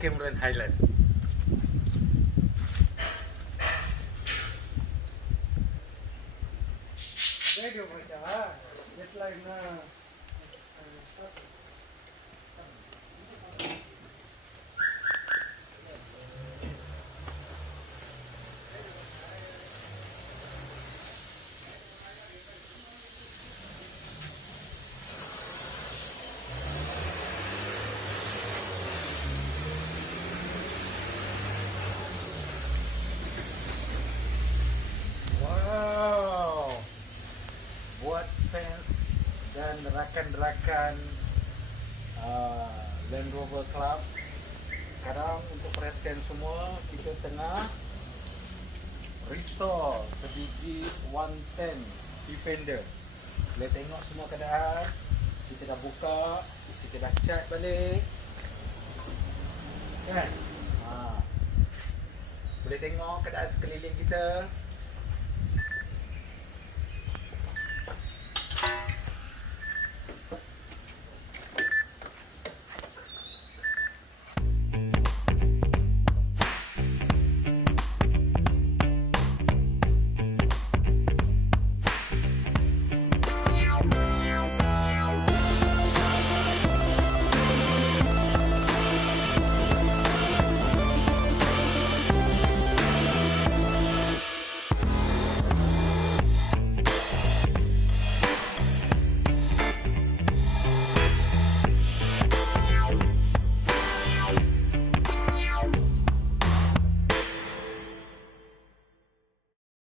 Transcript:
Cameron Highland. Radio baca, deadline na. Wow, buat fans dan rakan-rakan Land Rover Club, sekarang untuk perhatian semua, kita tengah restore sebiji 110 Defender. Boleh tengok semua keadaan. Kita dah buka, kita dah cat balik kan. Boleh tengok keadaan sekeliling kita.